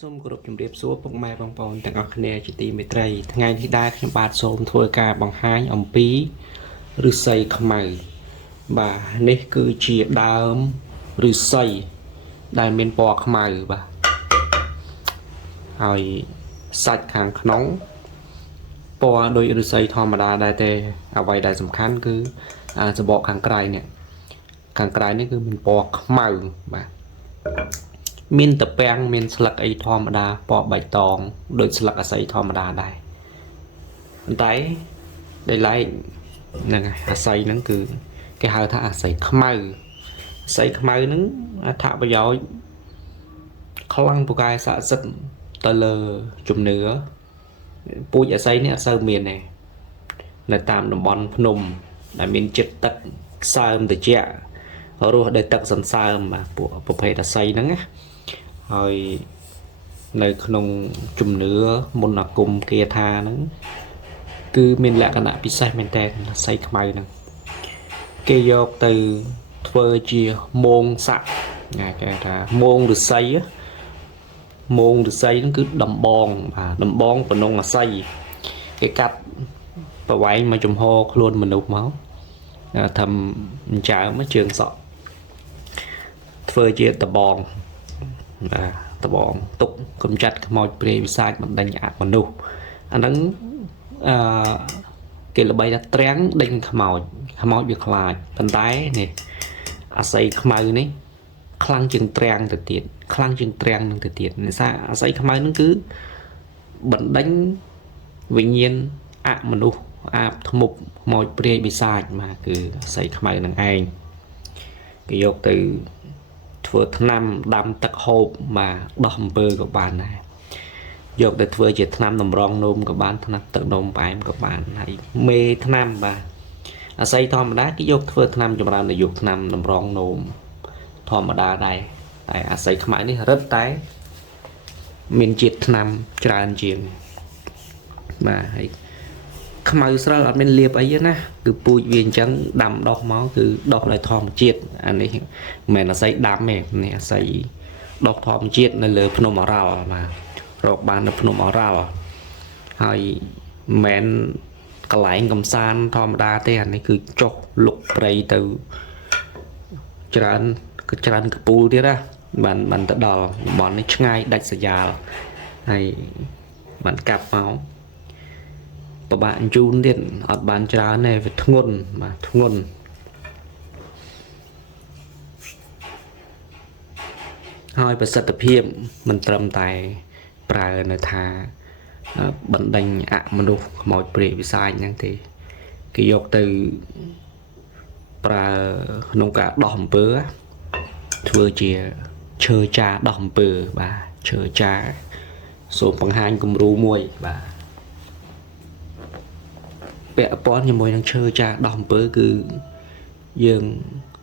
សូមគោរពជំរាបសួរពុកម៉ែបងប្អូនទាំងអស់គ្នាជាទីមេត្រីថ្ងៃនេះដែរខ្ញុំបាទសូមធ្វើការបង្ហាញអំពីឫស្សីខ្មៅបាទនេះគឺជាដើមឫស្សីដែលមានពណ៌ខ្មៅបាទហើយសាច់ខាងក្នុងពណ៌ដូចឫស្សីធម្មតាដែរទេអ្វីដែលសំខាន់គឺសបកខាងក្រៅនេះខាងក្រៅនេះគឺមានពណ៌ខ្មៅបាទមានតពាំងមានស្លឹកអីធម្មតាពណ៌បៃតងដូចស្លឹកអាស័យធម្មតាដែរប៉ុន្តែដែលឡែកហ្នឹងអាស័យហ្នឹងគឺគេហៅថាអាស័យខ្មៅអាស័យខ្មៅហ្នឹងអត្ថប្រយោជន៍ខ្លាំងពូកែស័ក្តិសិទ្ធិទៅលើជំនឿពូជអាស័យនេះអត់សូវមានទេនៅតាមតំបន់ភ្នំដែលមានចិត្តទឹកសើមត្រជាក់រស់ដោយទឹកសន្សើមបាទពួកប្រភេទអាស័យហ្នឹងណាហើយនៅក្នុងជំនឿមន្តអាគមគាថាហ្នឹងគឺមានលក្ខណៈពិសេសមែនតើអាស័យខ្មៅហ្នឹងគេយកទៅធ្វើជាមងសាក់គេថាមងឫស្សីមងឫស្សីហ្នឹងគឺដំបងបាទដំបងបំណងអាស័យគេកាត់ប្រវែងមកចំហខ្លួនមនុស្សមកធ្វើអញ្ចើមជើងសក់ធ្វើជាដបងបាទដបងទុកកំចាត់ខ្មោចព្រាយវិសាចបណ្ដេញអមនុស្សអាហ្នឹងគេល្បីថាត្រាំងដេញខ្មោចវាខ្លាចប៉ុន្តែនេះអាស័យខ្មៅនេះខ្លាំងជាងត្រាំងទៅទៀតខ្លាំងជាងត្រាំងនឹងទៅទៀតនិយាយអាស័យខ្មៅហ្នឹងគឺបណ្ដេញវិញ្ញាណអមនុស្សអាបធ្មប់ខ្មោចព្រាយវិសាចមកគឺអាស័យខ្មៅនឹងឯងគេយកទៅធ្វើថ្នាំដាំទឹកហូបបាទដោះអំពើក៏បានដែរយកទៅធ្វើជាថ្នាំតម្រងនោមក៏បានថ្នាំទឹកនោមផ្អែមក៏បានហើយមេថ្នាំបាទអាស័យធម្មតាគេយកធ្វើថ្នាំចម្រើននយោថ្នាំតម្រងនោមធម្មតាដែរតែអាស័យខ្មៅនេះរឹតតែមានជាតិថ្នាំច្រើនជាងបាទហើយខ្មៅស្រិលអត់មានលាបអីទេណាគឺពូជវាអញ្ចឹងដាំដោះមកគឺដោះដោយធម្មជាតិអានេះមិនមែនអាស័យដាំទេនេះអាស័យដោះធម្មជាតិនៅលើភ្នំអរ៉ាល់បាទរកបាននៅភ្នំអរ៉ាល់ហើយមិនមែនកន្លែងកំសាន្តធម្មតាទេអានេះគឺចុះលុកព្រៃទៅច្រើនកពូលទៀតណាបានទៅដល់តំបន់នេះឆ្ងាយដាច់ស្រយាលហើយបានកាប់មកប្របាក់ជូនទៀតអត់បានច្រើនទេវាធ្ងន់បាទធ្ងន់ហើយប្រសិទ្ធភាពមិនត្រឹមតែប្រើនៅថាបណ្ដេញអមនុស្សខ្មោចព្រាយវិសាចហ្នឹងទេគេយកទៅប្រើក្នុងការដោះអំពើធ្វើជាឈើចាដោះអំពើបាទឈើចាសូមបង្ហាញគំរូមួយបាទពាក់ព័ន្ធជាមួយនឹងឈើចាស់ដោះអំពើគឺយើង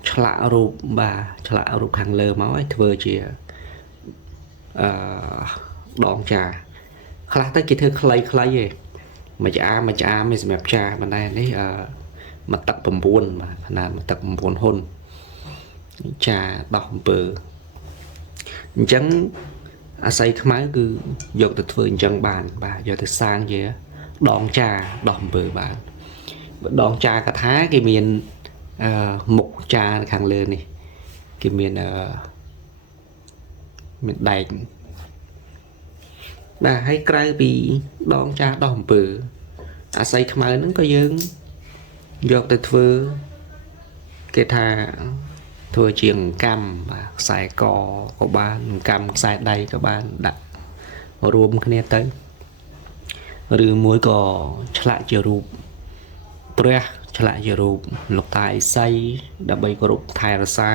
ឆ្លាក់រូបបាទឆ្លាក់រូបខាងលើមកឲ្យធ្វើជាដងចាខ្លះទៅគេធ្វើខ្លីឯងមួយឆ្អាមឯសម្រាប់ចាប៉ុន្តែនេះមកទឹក9បាទខនាតមកទឹក9ហ៊ុនចាដោះអំពើអញ្ចឹងអាស័យខ្មៅគឺយកទៅធ្វើអញ្ចឹងបានបាទយកទៅសាងជាដងចាដោះអំពើបានដងចាកថាគេមានមុខចាខាងលើនេះគេមានដែកបាទហើយក្រៅពីដងចាដោះអំពើអាស័យខ្មៅហ្នឹងក៏យើងយកទៅធ្វើគេថាធ្វើជាកម្មបាទខ្សែកក៏បានកម្មខ្សែដៃក៏បានដាក់រួមគ្នាទៅឬមួយក៏ឆ្លាក់ជារូបព្រះឆ្លាក់ជារូបលោកតាឥសីដើម្បីគោរពថែរក្សា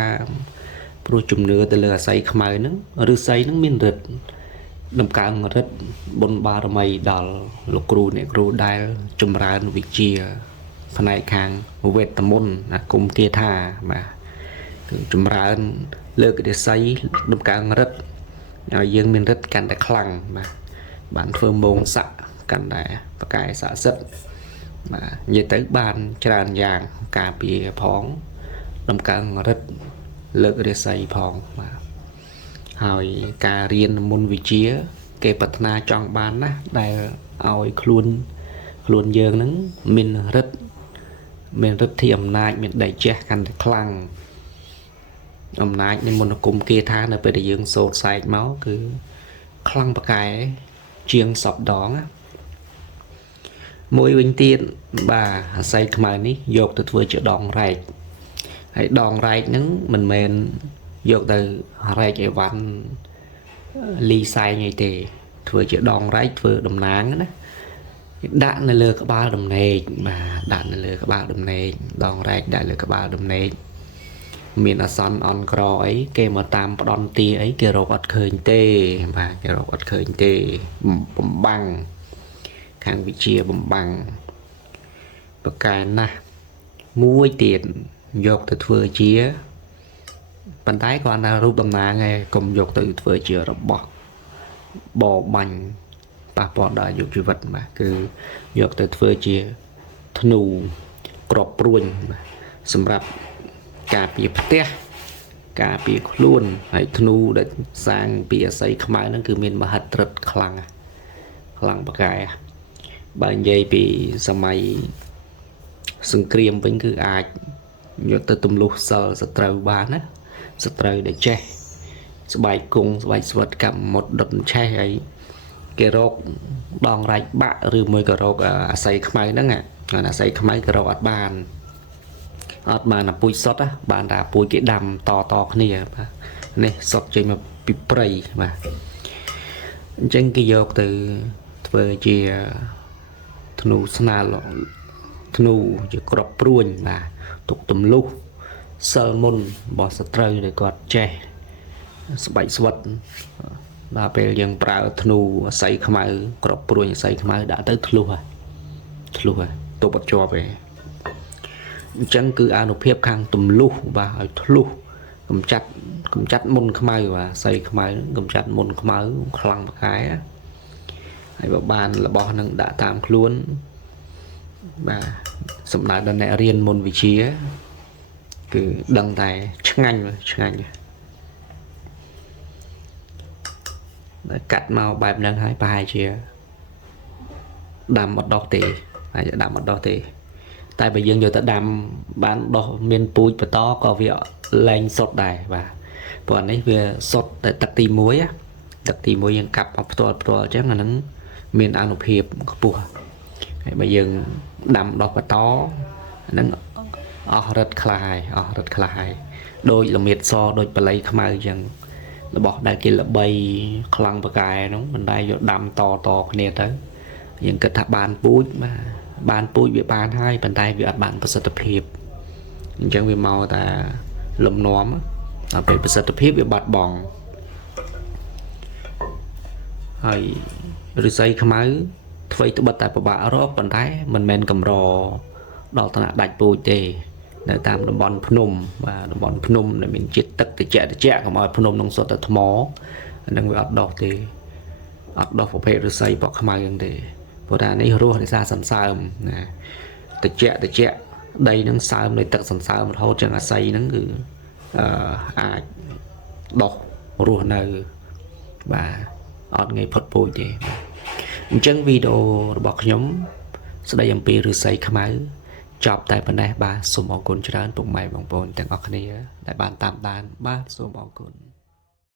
ព្រោះជំនឿទៅលើអាស័យខ្មៅហ្នឹងឫស្សីហ្នឹងមានឫទ្ធិដំកើងឫទ្ធិបុណ្យបារមីដល់លោកគ្រូអ្នកគ្រូដែលចម្រើនវិជ្ជាផ្នែកខាងវេទមន្តអាគមគាថាបាទគឺចម្រើនលើកឫស្សីដំកើងឫទ្ធិឲ្យយើងមានឫទ្ធិកាន់តែខ្លាំងបាទបានធ្វើមងស័ក្តិកាន់តែប្រកែស័ក្តិសិទ្ធិបាទនិយាយទៅបានច្រើនយ៉ាងការពារផងដំកើងឫទ្ធិលើករាសីផងបាទ ហើយការរៀនមុនវិជាគេប្រាថ្នាចង់បានណាដែលឲ្យខ្លួនយើងហ្នឹងមានរិទ្ធិអំណាចមានដៃជះកាន់តែខ្លាំងអំណាចនៃមន្តអាគមគេថានៅពេលដែលយើងសូត្រសែកមកគឺខ្លាំងប្រកែជាងសពដងណាមួយវិញទៀតបាទអាស័យខ្មៅនេះយកទៅធ្វើជាដងរែកហើយដងរែកហ្នឹងមិនមែនយកទៅរែកអីវ៉ាន់លីសែងអីទេធ្វើជាដងរែកធ្វើតំណាងណាដាក់នៅលើក្បាលដំណេកបាទដាក់នៅលើក្បាលដំណេកដងរែកដាក់លើក្បាលដំណេកមានអាសន្នអន់ក្រអីគេមកតាមផ្ដន់ទាអីគេរកអត់ឃើញទេបាទគេរកអត់ឃើញទេបំបាំងខាងវិជាបំបាំងប្រការណាស់មួយទៀតយកទៅធ្វើជាប៉ុន្តែគ្រាន់តែរូបតំណាងឯងកុំយកទៅធ្វើជារបស់បបាញ់ប៉ះពាល់ដល់អាយុជីវិតបាទគឺយកទៅធ្វើជាធ្នូក្របព្រួញបាទសម្រាប់ការពារផ្ទះការពារខ្លួនហើយធ្នូដែលសាងពីអាស័យខ្មៅហ្នឹងគឺមានមហិទ្ធិឫទ្ធិខ្លាំងប្រកែបើនិយាយពីសម័យសង្គ្រាមវិញគឺអាចយកទៅទម្លុះសិលសត្រូវបានណាសត្រូវដែលចេះស្បែកគង់ស្បែកស្វិតកម្មមុតដុតឆេះអីគេរកដងរាច់បាក់ឬមួយក៏រកអាស័យខ្មៅហ្នឹងអាស័យខ្មៅក៏រកអត់បានអាពូជសុតបានតែអាពូជគេដាំតគ្នាបាទនេះសុតចេញមកពីព្រៃបាទអញ្ចឹងគេយកទៅធ្វើជាធ្នូស្នាលធ្នូជាក្របព្រួញបាទទុកទម្លុះសិលមុនរបស់សត្រូវដែលគាត់ចេះស្បែកស្វិតដល់ពេលយើងប្រើធ្នូអាស័យខ្មៅក្របព្រួញអាស័យខ្មៅដាក់ទៅធ្លុះទប់អត់ជាប់ទេអញ្ចឹងគឺអានុភាពខាងទម្លុះបាទឲ្យធ្លុះកំចាត់មុនខ្មៅបាទអាស័យខ្មៅកំចាត់មុនខ្មៅខ្លាំងប្រកែហើយបើបានរបស់នឹងដាក់តាមខ្លួនបាទសម្ដៅដល់អ្នករៀនមុនវិជាគឺដឹងតែឆ្ងាញ់តែកាត់មកបែបហ្នឹងហើយប្រហែលជាដាំអត់ដោះទេអាចដាំអត់ដោះទេតែបើយើងយកទៅដាំបានដោះមានពូជបន្តក៏វាលែងសុតដែរបាទព្រោះនេះវាសុតតែទឹកទី1ទឹកទី1យើងកាប់មកផ្ទាល់អញ្ចឹងអាហ្នឹងមានអានុភាពខ្ពស់ហើយបើយើងដាំដោះបន្តអាហ្នឹងអស់រិទ្ធខ្លះហើយដូចល្មៀតសដូចបល័យខ្មៅអញ្ចឹងរបស់ដែលគេល្បីខ្លាំងប្រកែហ្នឹងមិនដែលយកដាំតគ្នាទៅយើងគិតថាបានពូជបាទបានពូជវាបានហើយប៉ុន្តែវាអត់បានប្រសិទ្ធភាពអញ្ចឹងវាមកតែលំនាំដល់ពេលប្រសិទ្ធភាពវាបាត់បង់ហើយឫស្សីខ្មៅថ្វីត្បិតតែពិបាករកប៉ុន្តែមិនមែនកម្រដល់ថ្នាក់ដាច់ពូជទេនៅតាមតំបន់ភ្នំបាទតំបន់ភ្នំដែលមានជាតិទឹកត្រជាក់កុំឲ្យភ្នំនឹងសុទ្ធតែថ្មអានឹងវាអត់ដោះទេអត់ដោះប្រភេទឫស្សីពណ៌ខ្មៅហ្នឹងទេព្រោះថានេះរស់ដោយសារសន្សើមណាត្រជាក់ដីនឹងសើមដោយទឹកសន្សើមរហូតចឹងអាស័យហ្នឹងគឺអាចដោះរស់នៅបាទអត់ងាយផុតពូជទេអញ្ចឹងវីដេអូរបស់ខ្ញុំស្ដីអំពីឫស្សីខ្មៅចប់តែប៉ុណ្ណេះបាទសូមអរគុណច្រើនពុកម៉ែបងប្អូនទាំងអស់គ្នាដែលបានតាមដានបាទសូមអរគុណ